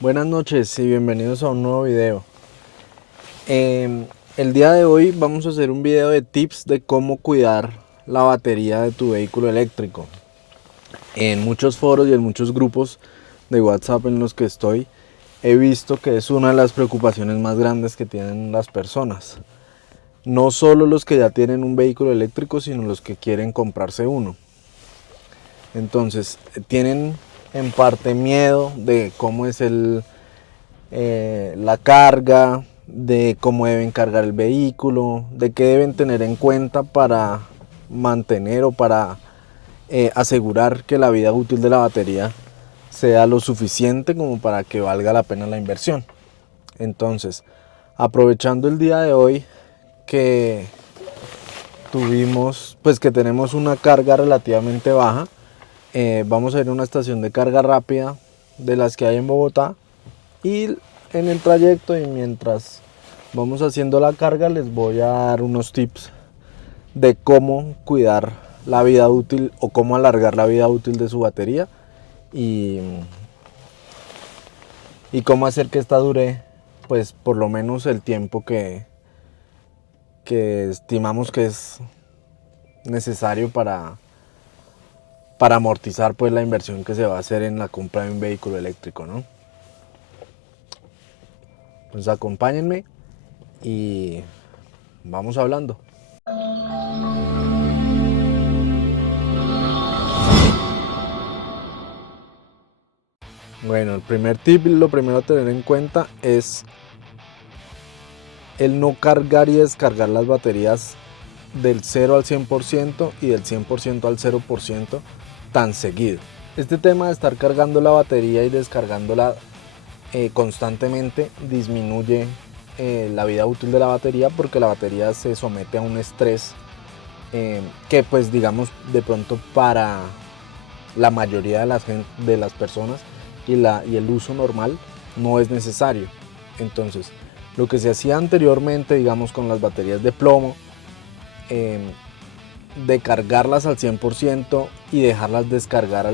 Buenas noches y bienvenidos a un nuevo video. El día de hoy vamos a hacer un video de tips de cómo cuidar la batería de tu vehículo eléctrico. En muchos foros y en muchos grupos de WhatsApp en los que estoy, he visto que es una de las preocupaciones más grandes que tienen las personas. No solo los que ya tienen un vehículo eléctrico, sino los que quieren comprarse uno. Entonces, tienen en parte miedo de cómo es la carga, de cómo deben cargar el vehículo, de qué deben tener en cuenta para mantener o para asegurar que la vida útil de la batería sea lo suficiente como para que valga la pena la inversión. Entonces, aprovechando el día de hoy que que tenemos una carga relativamente baja, vamos a ir a una estación de carga rápida de las que hay en Bogotá, y en el trayecto y mientras vamos haciendo la carga les voy a dar unos tips de cómo cuidar la vida útil o cómo alargar la vida útil de su batería y, y cómo hacer que esta dure pues por lo menos el tiempo que estimamos que es necesario para amortizar pues la inversión que se va a hacer en la compra de un vehículo eléctrico, ¿no? Entonces acompáñenme y vamos hablando. Bueno, el primer tip, lo primero a tener en cuenta es el no cargar y descargar las baterías del 0 al 100% y del 100% al 0% tan seguido. Este tema de estar cargando la batería y descargándola constantemente disminuye la vida útil de la batería, porque la batería se somete a un estrés que pues digamos de pronto para la mayoría de las personas y el uso normal no es necesario. Entonces, lo que se hacía anteriormente, digamos con las baterías de plomo, de cargarlas al 100% y dejarlas descargar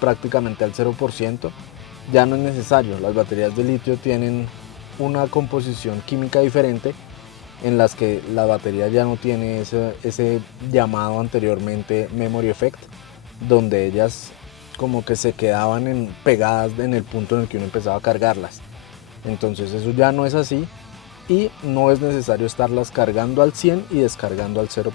prácticamente al 0%, ya no es necesario. Las baterías de litio tienen una composición química diferente, en las que la batería ya no tiene ese llamado anteriormente memory effect, donde ellas como que se quedaban pegadas en el punto en el que uno empezaba a cargarlas. Entonces eso ya no es así y no es necesario estarlas cargando al 100 y descargando al 0%.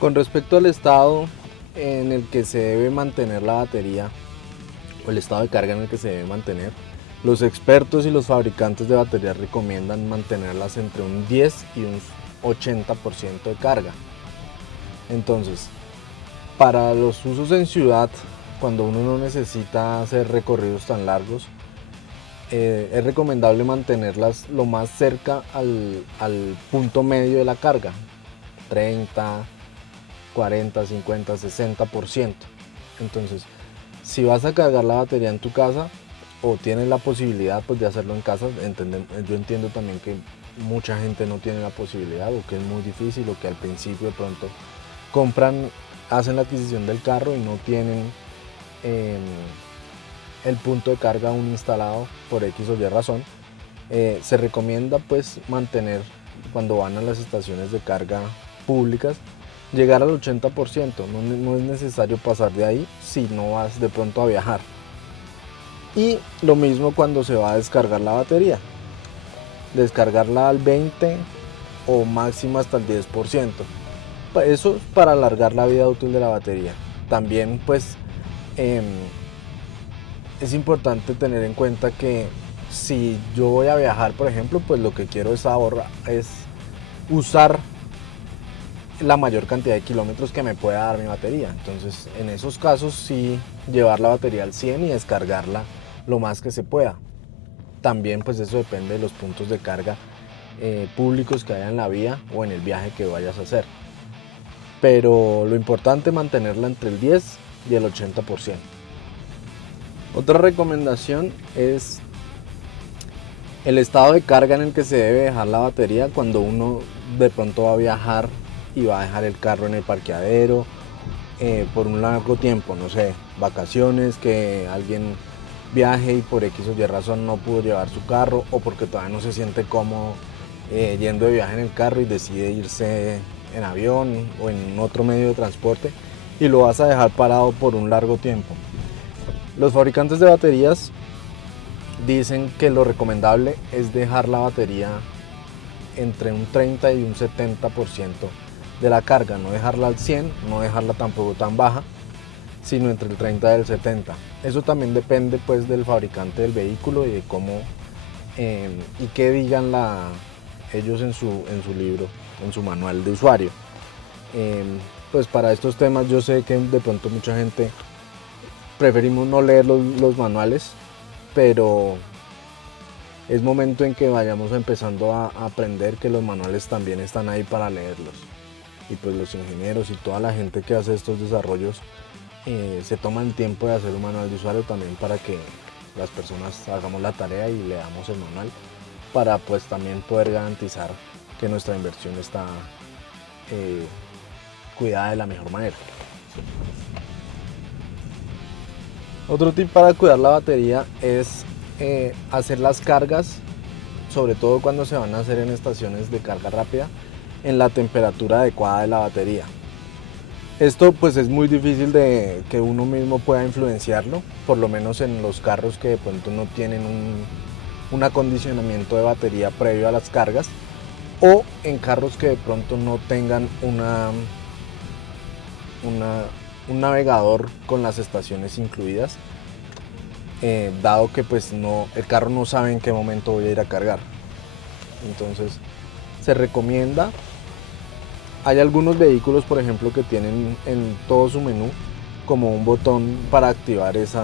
Con respecto al estado en el que se debe mantener la batería, o el estado de carga en el que se debe mantener, los expertos y los fabricantes de baterías recomiendan mantenerlas entre un 10 y un 80% de carga. Entonces, para los usos en ciudad, cuando uno no necesita hacer recorridos tan largos, es recomendable mantenerlas lo más cerca al punto medio de la carga, 30, 40, 50, 60%. Entonces, si vas a cargar la batería en tu casa o tienes la posibilidad pues de hacerlo en casa, yo entiendo también que mucha gente no tiene la posibilidad, o que es muy difícil, o que al principio de pronto hacen la adquisición del carro y no tienen el punto de carga aún instalado por X o Y razón. Se recomienda pues mantener, cuando van a las estaciones de carga públicas, llegar al 80%, no es necesario pasar de ahí si no vas de pronto a viajar. Y lo mismo cuando se va a descargar la batería, descargarla al 20 o máximo hasta el 10%. Eso para alargar la vida útil de la batería. También pues es importante tener en cuenta que si yo voy a viajar, por ejemplo, pues lo que quiero es usar la mayor cantidad de kilómetros que me pueda dar mi batería. Entonces, en esos casos sí, llevar la batería al 100 y descargarla lo más que se pueda. También pues eso depende de los puntos de carga públicos que haya en la vía o en el viaje que vayas a hacer. Pero lo importante es mantenerla entre el 10 y el 80%. Otra recomendación es el estado de carga en el que se debe dejar la batería cuando uno de pronto va a viajar y va a dejar el carro en el parqueadero, por un largo tiempo, no sé, vacaciones, que alguien viaje y por X o Y razón no pudo llevar su carro, o porque todavía no se siente cómodo yendo de viaje en el carro y decide irse en avión o en otro medio de transporte y lo vas a dejar parado por un largo tiempo. Los fabricantes de baterías dicen que lo recomendable es dejar la batería entre un 30 y un 70% de la carga, no dejarla al 100, no dejarla tampoco tan baja, sino entre el 30 y el 70. Eso también depende pues del fabricante del vehículo y de cómo y qué digan ellos en su libro, en su manual de usuario. Pues para estos temas yo sé que de pronto mucha gente preferimos no leer los manuales, pero es momento en que vayamos empezando a aprender que los manuales también están ahí para leerlos. Y pues los ingenieros y toda la gente que hace estos desarrollos se toman el tiempo de hacer un manual de usuario también para que las personas hagamos la tarea y leamos el manual para pues también poder garantizar que nuestra inversión está cuidada de la mejor manera. Otro tip para cuidar la batería es hacer las cargas, sobre todo cuando se van a hacer en estaciones de carga rápida, en la temperatura adecuada de la batería. Esto pues es muy difícil de que uno mismo pueda influenciarlo, por lo menos en los carros que de pronto no tienen un acondicionamiento de batería previo a las cargas, o en carros que de pronto no tengan un navegador con las estaciones incluidas, dado que pues el carro no sabe en qué momento voy a ir a cargar. Entonces se recomienda. Hay algunos vehículos, por ejemplo, que tienen en todo su menú como un botón para activar ese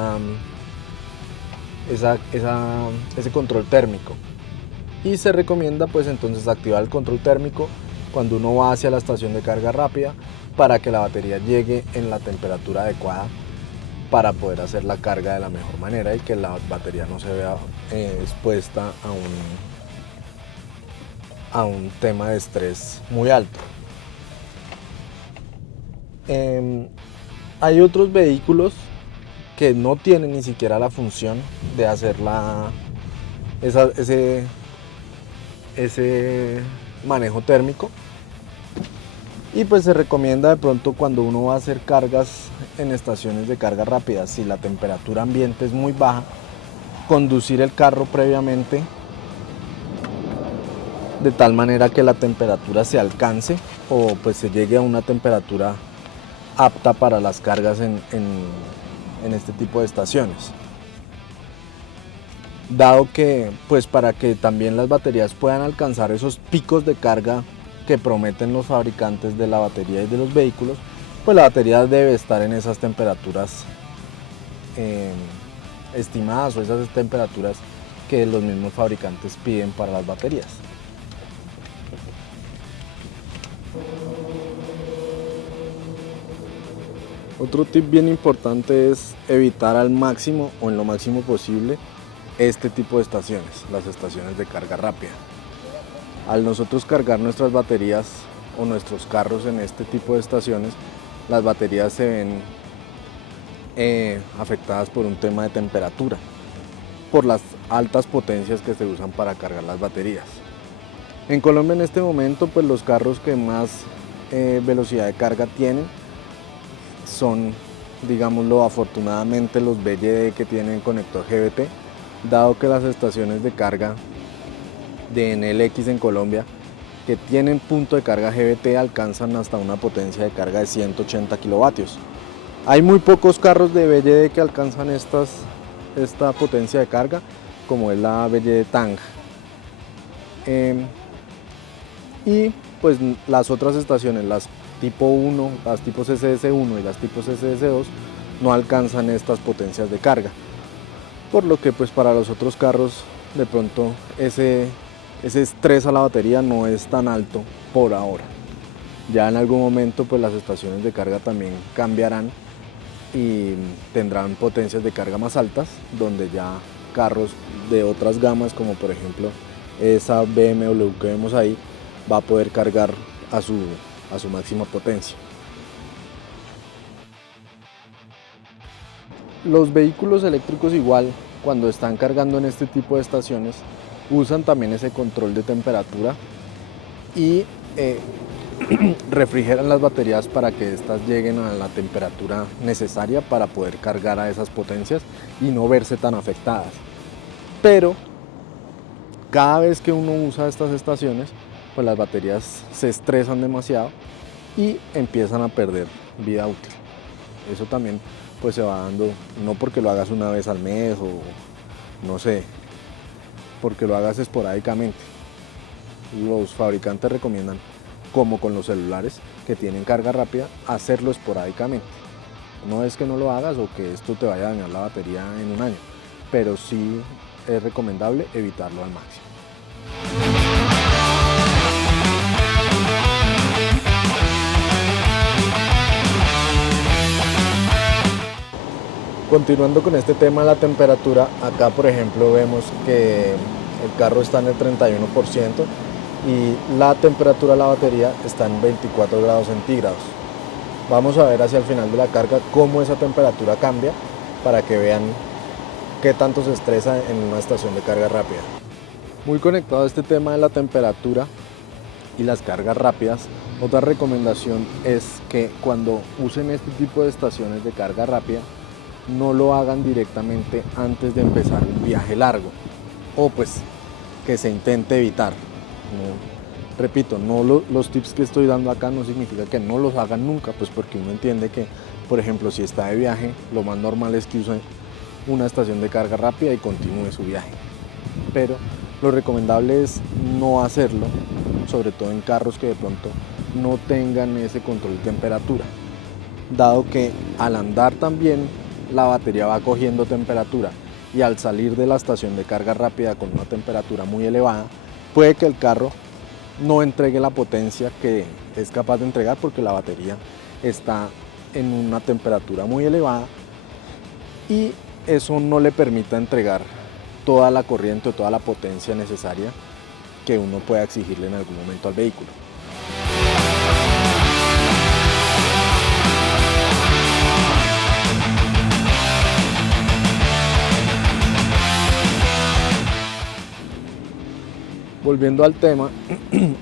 control térmico. Y se recomienda pues entonces activar el control térmico cuando uno va hacia la estación de carga rápida para que la batería llegue en la temperatura adecuada para poder hacer la carga de la mejor manera y que la batería no se vea expuesta a un tema de estrés muy alto. Hay otros vehículos que no tienen ni siquiera la función de hacer ese manejo térmico, y pues se recomienda de pronto cuando uno va a hacer cargas en estaciones de carga rápida, si la temperatura ambiente es muy baja, conducir el carro previamente de tal manera que la temperatura se alcance o pues se llegue a una temperatura apta para las cargas en este tipo de estaciones. Dado que pues para que también las baterías puedan alcanzar esos picos de carga que prometen los fabricantes de la batería y de los vehículos, pues la batería debe estar en esas temperaturas estimadas o esas temperaturas que los mismos fabricantes piden para las baterías. Otro tip bien importante es evitar al máximo o en lo máximo posible este tipo de estaciones, las estaciones de carga rápida. Al nosotros cargar nuestras baterías o nuestros carros en este tipo de estaciones, las baterías se ven afectadas por un tema de temperatura, por las altas potencias que se usan para cargar las baterías. En Colombia en este momento pues los carros que más velocidad de carga tienen son, digámoslo afortunadamente, los BYD que tienen conector GBT, dado que las estaciones de carga de NLX en Colombia que tienen punto de carga GBT alcanzan hasta una potencia de carga de 180 kilovatios. Hay muy pocos carros de BYD que alcanzan esta potencia de carga, como es la BYD Tang. Y pues las otras estaciones, las tipo 1, las tipos CSS1 y las tipos CSS2 no alcanzan estas potencias de carga, por lo que pues para los otros carros de pronto ese estrés a la batería no es tan alto por ahora. Ya en algún momento pues las estaciones de carga también cambiarán y tendrán potencias de carga más altas, donde ya carros de otras gamas como por ejemplo esa BMW que vemos ahí va a poder cargar a su máxima potencia. Los vehículos eléctricos igual, cuando están cargando en este tipo de estaciones, usan también ese control de temperatura y refrigeran las baterías para que éstas lleguen a la temperatura necesaria para poder cargar a esas potencias y no verse tan afectadas. Pero cada vez que uno usa estas estaciones, pues las baterías se estresan demasiado y empiezan a perder vida útil. Eso también pues se va dando, no porque lo hagas una vez al mes o no sé, porque lo hagas esporádicamente. Los fabricantes recomiendan, como con los celulares que tienen carga rápida, hacerlo esporádicamente. No es que no lo hagas o que esto te vaya a dañar la batería en un año, pero sí es recomendable evitarlo al máximo. Continuando con este tema de la temperatura, acá por ejemplo vemos que el carro está en el 31% y la temperatura de la batería está en 24 grados centígrados. Vamos a ver hacia el final de la carga cómo esa temperatura cambia para que vean qué tanto se estresa en una estación de carga rápida. Muy conectado a este tema de la temperatura y las cargas rápidas, otra recomendación es que cuando usen este tipo de estaciones de carga rápida no lo hagan directamente antes de empezar un viaje largo, o pues que se intente evitar. Repito, los tips que estoy dando acá no significa que no los hagan nunca, pues porque uno entiende que, por ejemplo, si está de viaje, lo más normal es que use una estación de carga rápida y continúe su viaje. Pero lo recomendable es no hacerlo, sobre todo en carros que de pronto no tengan ese control de temperatura, dado que al andar también la batería va cogiendo temperatura y al salir de la estación de carga rápida con una temperatura muy elevada, puede que el carro no entregue la potencia que es capaz de entregar porque la batería está en una temperatura muy elevada y eso no le permita entregar toda la corriente o toda la potencia necesaria que uno pueda exigirle en algún momento al vehículo. Volviendo al tema,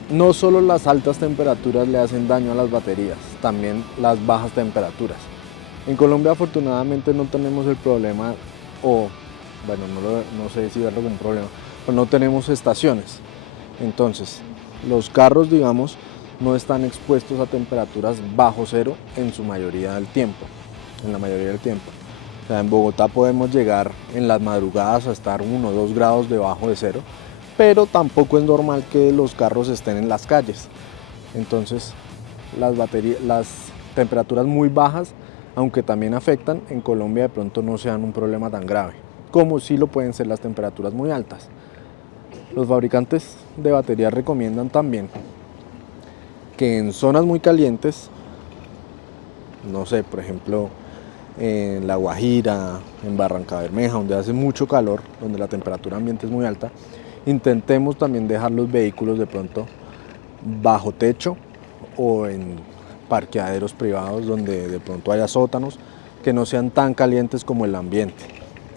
no solo las altas temperaturas le hacen daño a las baterías, también las bajas temperaturas. En Colombia afortunadamente no tenemos el problema, o bueno, no sé si verlo como un problema, pero no tenemos estaciones. Entonces, los carros, digamos, no están expuestos a temperaturas bajo cero en su mayoría del tiempo, en la mayoría del tiempo. O sea, en Bogotá podemos llegar en las madrugadas a estar 1 o 2 grados debajo de cero, pero tampoco es normal que los carros estén en las calles. Entonces, las temperaturas muy bajas, aunque también afectan, en Colombia de pronto no sean un problema tan grave, como sí lo pueden ser las temperaturas muy altas. Los fabricantes de baterías recomiendan también que en zonas muy calientes, no sé, por ejemplo, en La Guajira, en Barrancabermeja, donde hace mucho calor, donde la temperatura ambiente es muy alta, intentemos también dejar los vehículos de pronto bajo techo o en parqueaderos privados donde de pronto haya sótanos que no sean tan calientes como el ambiente.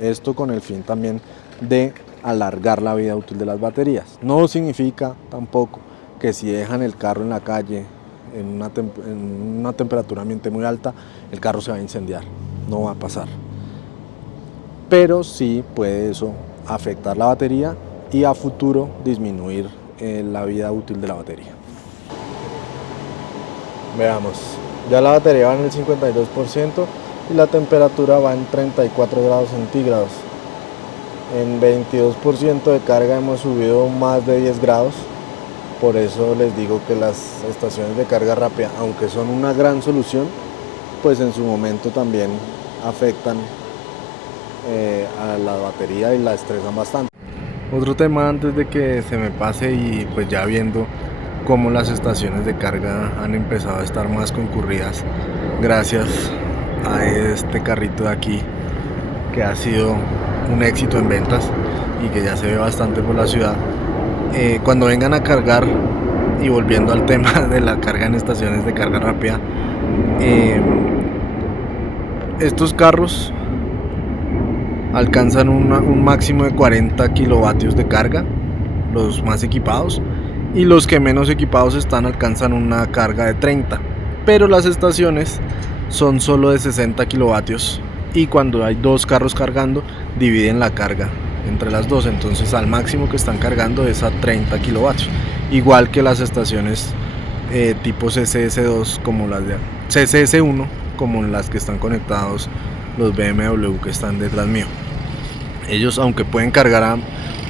Esto con el fin también de alargar la vida útil de las baterías. No significa tampoco que si dejan el carro en la calle en una temperatura ambiente muy alta, el carro se va a incendiar. No va a pasar. Pero sí puede eso afectar la batería y a futuro disminuir la vida útil de la batería. Veamos, ya la batería va en el 52% y la temperatura va en 34 grados centígrados. En 22% de carga hemos subido más de 10 grados, por eso les digo que las estaciones de carga rápida, aunque son una gran solución, pues en su momento también afectan a la batería y la estresan bastante. Otro tema antes de que se me pase y pues ya viendo cómo las estaciones de carga han empezado a estar más concurridas gracias a este carrito de aquí que ha sido un éxito en ventas y que ya se ve bastante por la ciudad. Cuando vengan a cargar, y volviendo al tema de la carga en estaciones de carga rápida, estos carros alcanzan un máximo de 40 kilovatios de carga, los más equipados, y los que menos equipados están alcanzan una carga de 30, pero las estaciones son solo de 60 kilovatios y cuando hay dos carros cargando dividen la carga entre las dos, entonces al máximo que están cargando es a 30 kilovatios, igual que las estaciones tipo CCS2 como las de CCS1 como las que están conectados los BMW que están detrás mío. Ellos, aunque pueden cargar a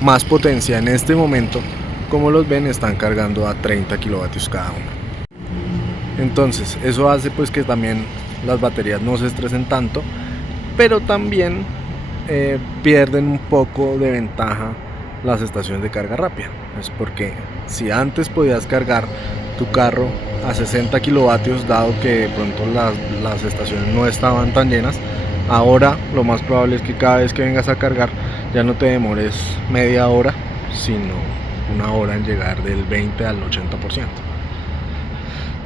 más potencia en este momento, como los ven, están cargando a 30 kilovatios cada uno. Entonces eso hace pues que también las baterías no se estresen tanto, pero también pierden un poco de ventaja las estaciones de carga rápida. Es porque si antes podías cargar tu carro a 60 kilovatios, dado que de pronto las estaciones no estaban tan llenas, ahora lo más probable es que cada vez que vengas a cargar ya no te demores media hora, sino una hora en llegar del 20 al 80%.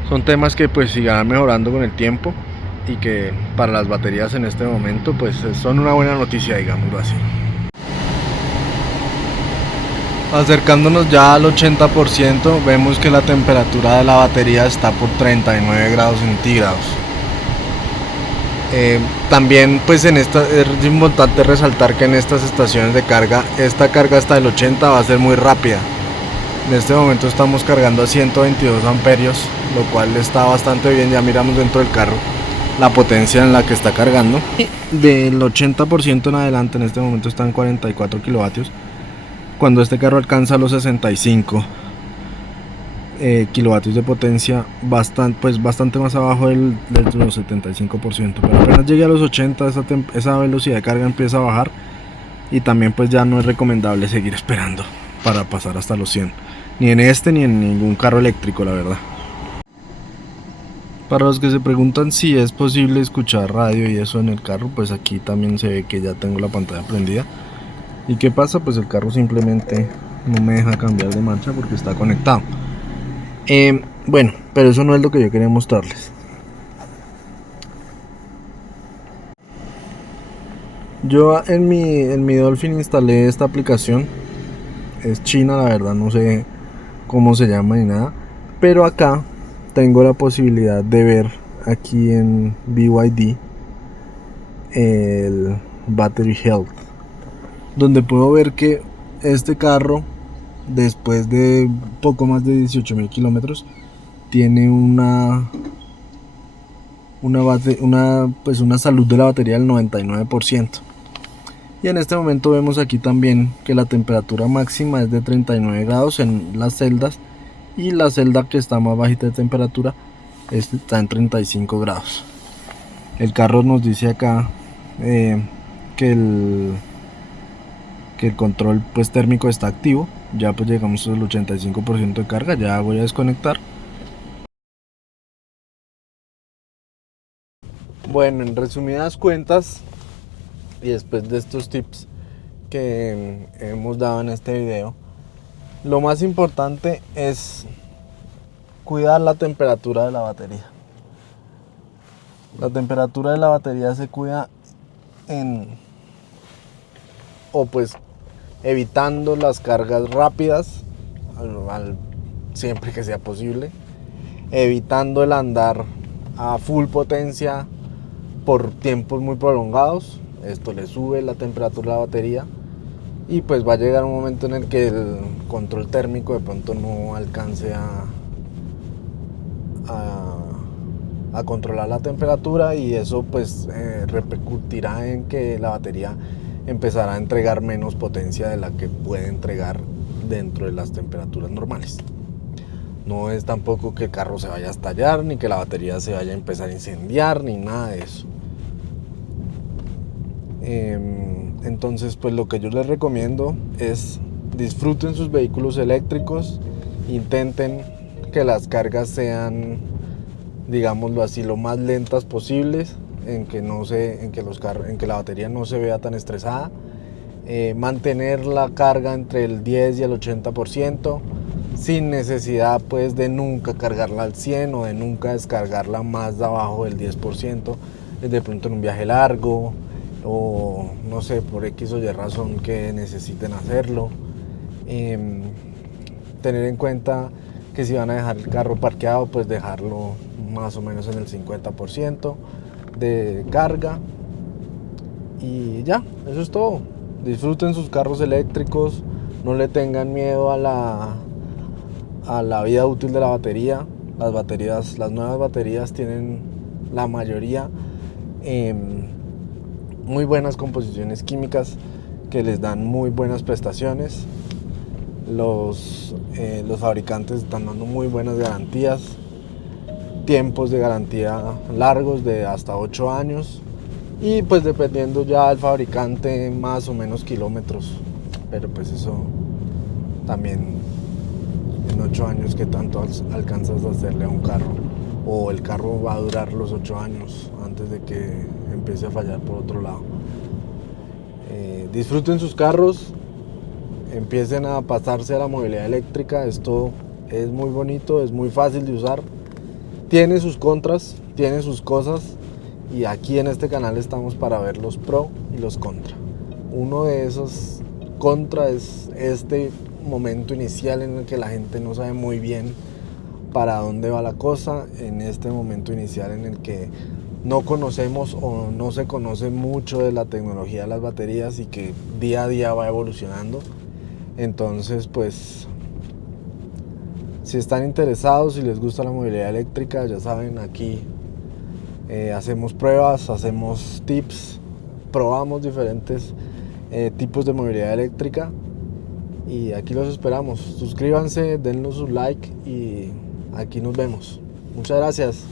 Son temas que pues sigan mejorando con el tiempo y que para las baterías en este momento pues son una buena noticia, digámoslo así. Acercándonos ya al 80%, vemos que la temperatura de la batería está por 39 grados centígrados. También pues es importante resaltar que en estas estaciones de carga, esta carga hasta el 80 va a ser muy rápida. En este momento estamos cargando a 122 amperios, lo cual está bastante bien. Ya miramos dentro del carro la potencia en la que está cargando. Del 80% en adelante, en este momento están 44 kilovatios. Cuando este carro alcanza los 65 kilovatios de potencia, bastante más abajo de los 75%, pero apenas llegue a los 80 esa velocidad de carga empieza a bajar y también pues ya no es recomendable seguir esperando para pasar hasta los 100, ni en este ni en ningún carro eléctrico, la verdad. Para los que se preguntan si es posible escuchar radio y eso en el carro, pues aquí también se ve que ya tengo la pantalla prendida. ¿Y qué pasa? Pues el carro simplemente no me deja cambiar de marcha porque está conectado. Bueno, pero eso no es lo que yo quería mostrarles. Yo en mi Dolphin instalé esta aplicación. Es china, la verdad, no sé cómo se llama ni nada. Pero acá tengo la posibilidad de ver aquí en BYD el Battery Health, donde puedo ver que este carro, después de poco más de 18.000 kilómetros, tiene una salud de la batería del 99%. Y en este momento vemos aquí también que la temperatura máxima es de 39 grados en las celdas y la celda que está más bajita de temperatura está en 35 grados. El carro nos dice acá que el control pues térmico está activo. Ya pues llegamos al 85% de carga. Ya voy a desconectar. Bueno, en resumidas cuentas, y después de estos tips que hemos dado en este video, lo más importante es cuidar la temperatura de la batería. La temperatura de la batería se cuida evitando las cargas rápidas siempre que sea posible, evitando el andar a full potencia por tiempos muy prolongados. Esto le sube la temperatura de la batería y pues va a llegar un momento en el que el control térmico de pronto no alcance a controlar la temperatura, y eso pues repercutirá en que la batería empezará a entregar menos potencia de la que puede entregar dentro de las temperaturas normales. No es tampoco que el carro se vaya a estallar, ni que la batería se vaya a empezar a incendiar, ni nada de eso. Entonces pues lo que yo les recomiendo es disfruten sus vehículos eléctricos, intenten que las cargas sean, digámoslo así, lo más lentas posibles, en que la batería no se vea tan estresada, mantener la carga entre el 10 y el 80%, sin necesidad pues de nunca cargarla al 100 o de nunca descargarla más de abajo del 10%, de pronto en un viaje largo, o no sé, por X o Y razón que necesiten hacerlo. Em, Tener en cuenta que si van a dejar el carro parqueado, pues dejarlo más o menos en el 50% de carga. Y ya, eso es todo. Disfruten sus carros eléctricos, no le tengan miedo a la vida útil de la batería. Las nuevas baterías tienen la mayoría muy buenas composiciones químicas que les dan muy buenas prestaciones. Los fabricantes están dando muy buenas garantías, tiempos de garantía largos de hasta 8 años y pues dependiendo ya del fabricante más o menos kilómetros, pero pues eso también en 8 años que tanto alcanzas a hacerle a un carro, o el carro va a durar los 8 años antes de que empiece a fallar por otro lado. Disfruten sus carros, empiecen a pasarse a la movilidad eléctrica. Esto es muy bonito, es muy fácil de usar, tiene sus contras, tiene sus cosas, y aquí en este canal estamos para ver los pro y los contra. Uno de esos contra es este momento inicial en el que la gente no sabe muy bien para dónde va la cosa, en este momento inicial en el que no conocemos o no se conoce mucho de la tecnología de las baterías y que día a día va evolucionando. Entonces, pues, si están interesados, si les gusta la movilidad eléctrica, ya saben, aquí hacemos pruebas, hacemos tips, probamos diferentes tipos de movilidad eléctrica, y aquí los esperamos. Suscríbanse, dennos un like y aquí nos vemos. Muchas gracias.